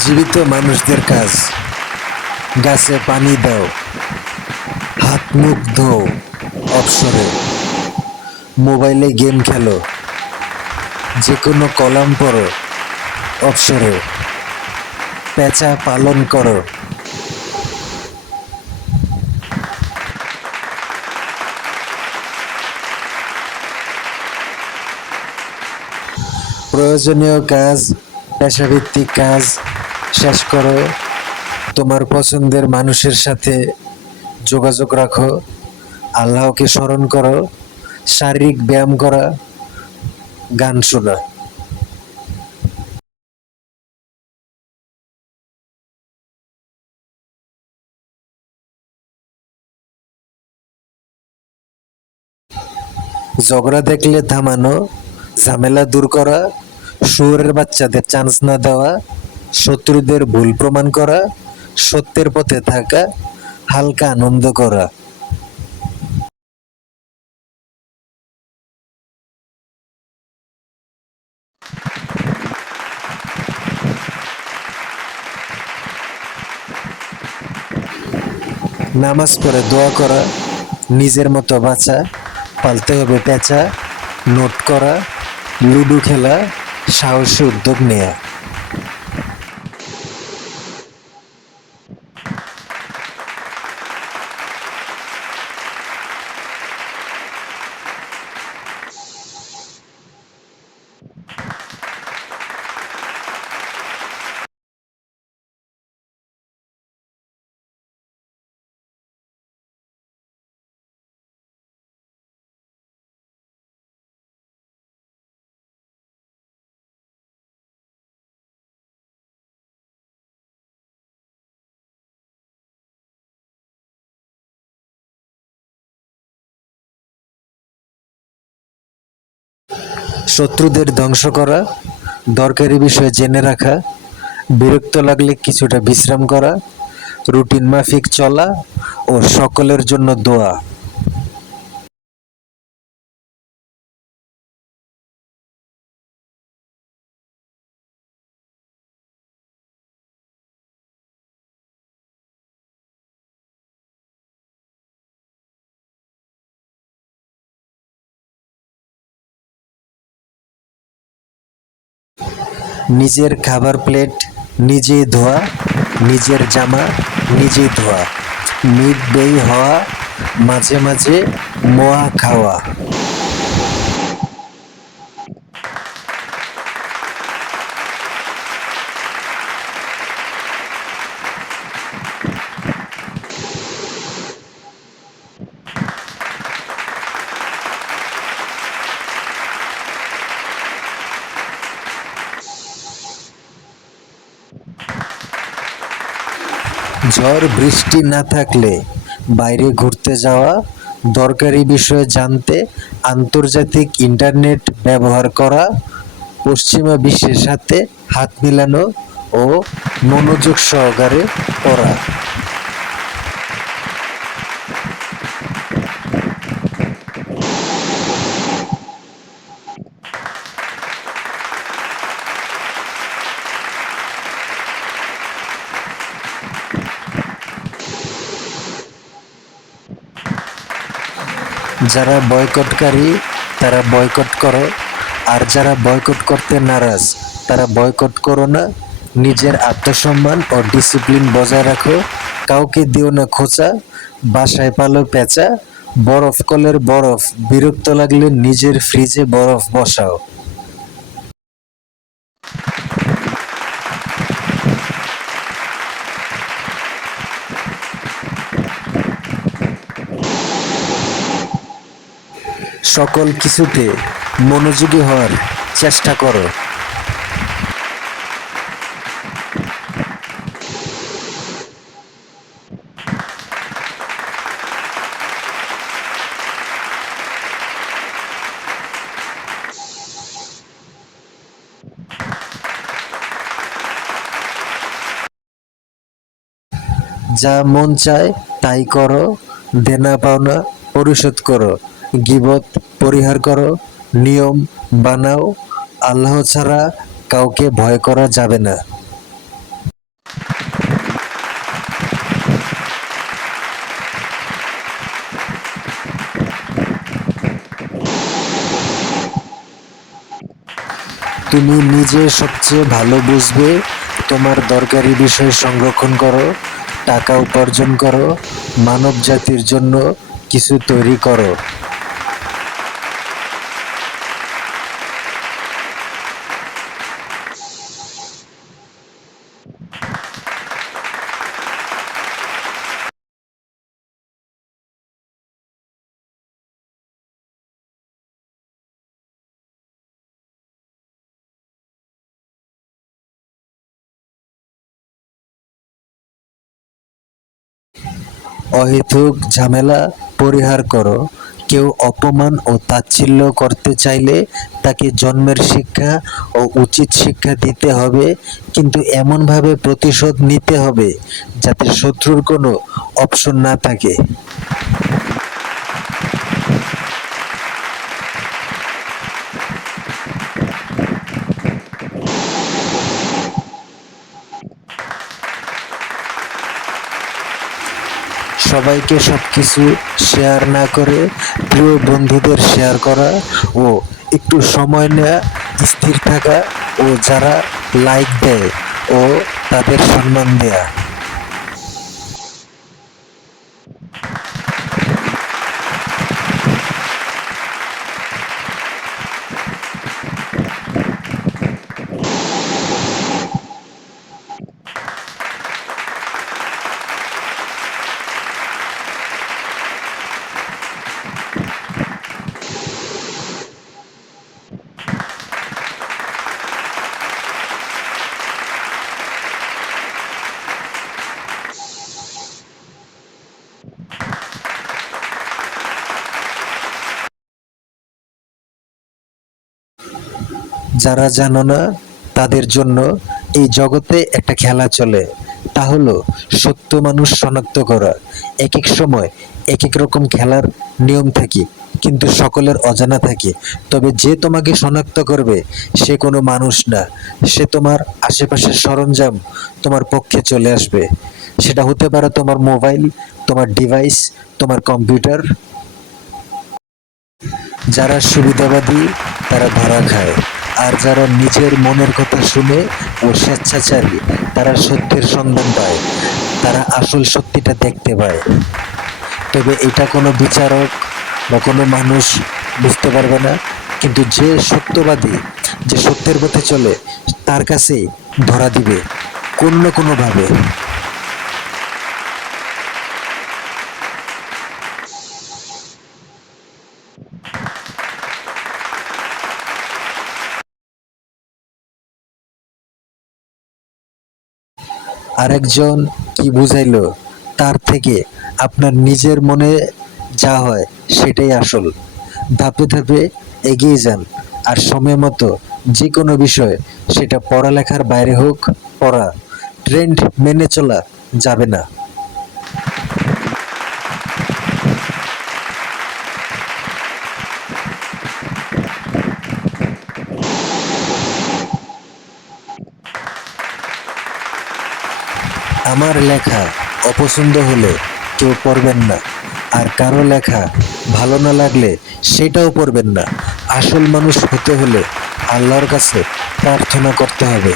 জীবিত মানুষদের কাজ, গাছে পানি দাও, হাত মুখ ধোও অবসরে, মোবাইলে গেম খেলো, যে কোনো কলাম পড়ো অবসরে, পেঁচা পালন করো। প্রয়োজনীয় কাজ, পেশাভিত্তিক কাজ শেষ করো, তোমার পছন্দের মানুষের সাথে যোগাযোগ রাখো, আল্লাহকে স্মরণ করো, শারীরিক ব্যায়াম করা, গান শোনা। ঝগড়া দেখলে থামানো, ঝামেলা দূর করা, শুয়োরের বাচ্চাদের চান্স না দেওয়া, শত্রুদের ভুল প্রমাণ করা, সত্যের পথে থাকা, হালকা আনন্দ করা। নামাজ পড়ে দোয়া করা, নিজের মতো বাঁচা, পালতে হবে পেঁচা, নোট করা, লুডো খেলা, সাহসী উদ্যোগ নেয়া। শত্রুদের ধ্বংস করা, দরকারি বিষয় জেনে রাখা, বিরক্ত লাগলে কিছুটা বিশ্রাম করা, রুটিন মাফিক চলা ও সকলের জন্য দোয়া। নিজের খাবার প্লেট নিজেই ধোয়া, নিজের জামা নিজেই ধোয়া, মিড বেই হওয়া, মাঝে মাঝে মোয়া খাওয়া। ঝড় বৃষ্টি না থাকলে বাইরে ঘুরতে যাওয়া, দরকারি বিষয় জানতে আন্তর্জাতিক ইন্টারনেট ব্যবহার করা, পশ্চিমা বিশ্বের সাথে হাত মিলানো ও মনোযোগ সহকারে পড়া। যারা বয়কটকারী তারা বয়কট করো, আর যারা বয়কট করতে নারাজ তারা বয়কট করো না। নিজের আত্মসম্মান ও ডিসিপ্লিন বজায় রাখো, কাউকে দিও না খোঁচা, বাসায় পালো পেঁচা, বরফ কলের বরফ, বিরক্ত লাগলে নিজের ফ্রিজে বরফ বসাও। সকল কিছুতে মনোযোগী হওয়ার চেষ্টা করো। যা মন চায় তাই করো, দেনা পাওনা পরিশোধ করো, গীবত পরিহার করো, নিয়ম বানাও, আল্লাহ ছাড়া কাউকে ভয় করা যাবে না। তুমি নিজে সবচেয়ে ভালো বুঝবে। তোমার দরকারি বিষয় সংরক্ষণ করো, টাকা উপার্জন করো, মানব জাতির জন্য কিছু তৈরি করো। অহেতুক ঝামেলা পরিহার করো। কেউ অপমান ও তাচ্ছিল্য করতে চাইলে তাকে জন্মের শিক্ষা ও উচিত শিক্ষা দিতে হবে, কিন্তু এমনভাবে প্রতিশোধ নিতে হবে যাতে শত্রুর কোনো অপশন না থাকে। সবাইকে সবকিছু শেয়ার না করে প্রিয় বন্ধুদের শেয়ার করা ও একটু সময় নেওয়া, স্থির থাকা ও যারা লাইক দেয় ও তাদের সম্মান দেয়া। যারা জানো না তাদের জন্য এই জগতে একটা খেলা চলে, তা হলো সত্য মানুষ শনাক্ত করা। এক এক সময় এক এক রকম খেলার নিয়ম থাকে, কিন্তু সকলের অজানা থাকে। তবে যে তোমাকে শনাক্ত করবে সে কোনো মানুষ না, সে তোমার আশেপাশের সরঞ্জাম তোমার পক্ষে চলে আসবে। সেটা হতে পারে তোমার মোবাইল, তোমার ডিভাইস, তোমার কম্পিউটার। যারা সুবিধাবাদী তারা ধরা খায়, আর যারা নিজের মনের কথা শুনে ও স্বেচ্ছাচারী তারা সত্যের সন্ধান পায়, তারা আসল সত্যিটা দেখতে পায়। তবে এটা কোনো বিচারক বা কোনো মানুষ বুঝতে পারবে না, কিন্তু যে সত্যবাদী, যে সত্যের পথে চলে, তার কাছেই ধরা দিবে কোনো না কোনোভাবে। আরেকজন কি বুঝাইলো তার থেকে আপনার নিজের মনে যা হয় সেটাই আসল। ধাপে ধাপে এগিয়ে যান, আর সময় মতো যে কোনো বিষয়, সেটা পড়ালেখার বাইরে হোক, পড়া, ট্রেন্ড মেনে চলা যাবে না। আমার লেখা অপছন্দ হলে কেউ পড়বেন না, আর কারো লেখা ভালো না লাগলে সেটাও পড়বেন না। আসল মানুষ হতে হলে আল্লাহর কাছে প্রার্থনা করতে হবে।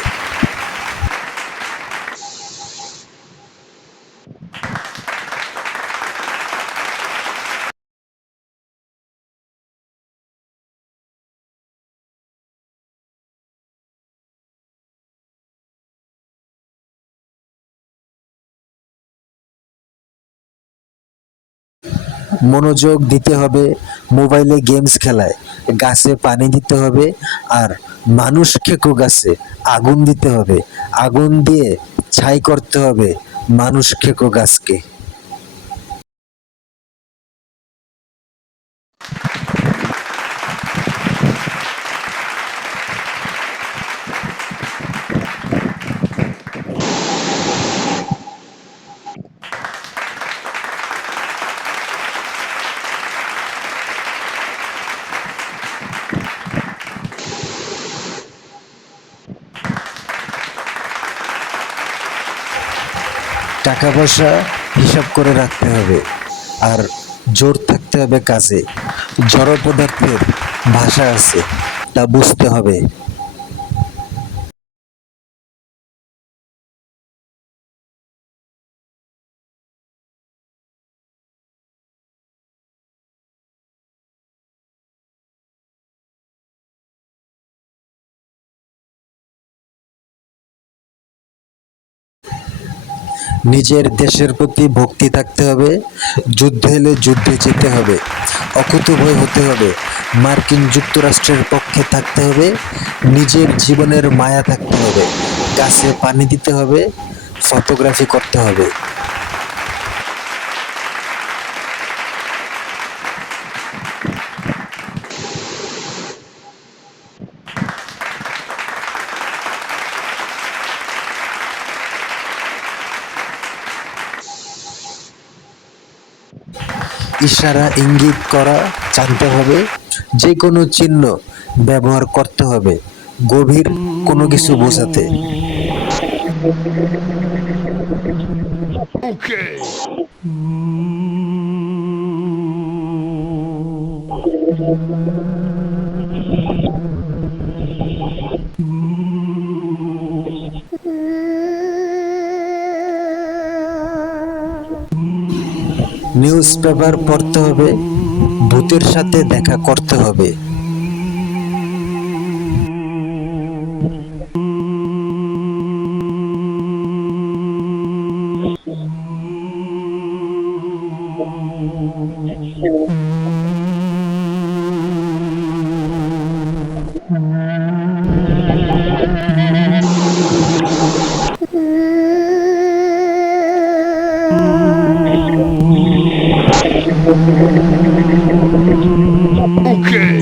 মনোযোগ দিতে হবে মোবাইলে গেমস খেলায়, গাছে পানি দিতে হবে, আর মানুষ খেকো গাছে আগুন দিতে হবে। আগুন দিয়ে ছাই করতে হবে মানুষ খেকো গাছকে। টাকা পয়সা হিসাব করে রাখতে হবে, আর জোর থাকতে হবে কাজে। জড় পদার্থের ভাষা আছে, তা বুঝতে হবে। নিজের দেশের প্রতি ভক্তি থাকতে হবে, যুদ্ধ এলে যুদ্ধে যেতে হবে, অকুতোভয় হতে হবে, মার্কিন যুক্তরাষ্ট্রের পক্ষে থাকতে হবে, নিজের জীবনের মায়া থাকতে হবে, গাছে পানি দিতে হবে, ফটোগ্রাফি করতে হবে। ইশারা ইঙ্গিত করা জানতে হবে, যে কোনো চিহ্ন ব্যবহার করতে হবে গভীর কোনো কিছু বোঝাতে। Okay. নিউজ পেপার পড়তে হবে, ভূতের সাথে দেখা করতে হবে। Okay.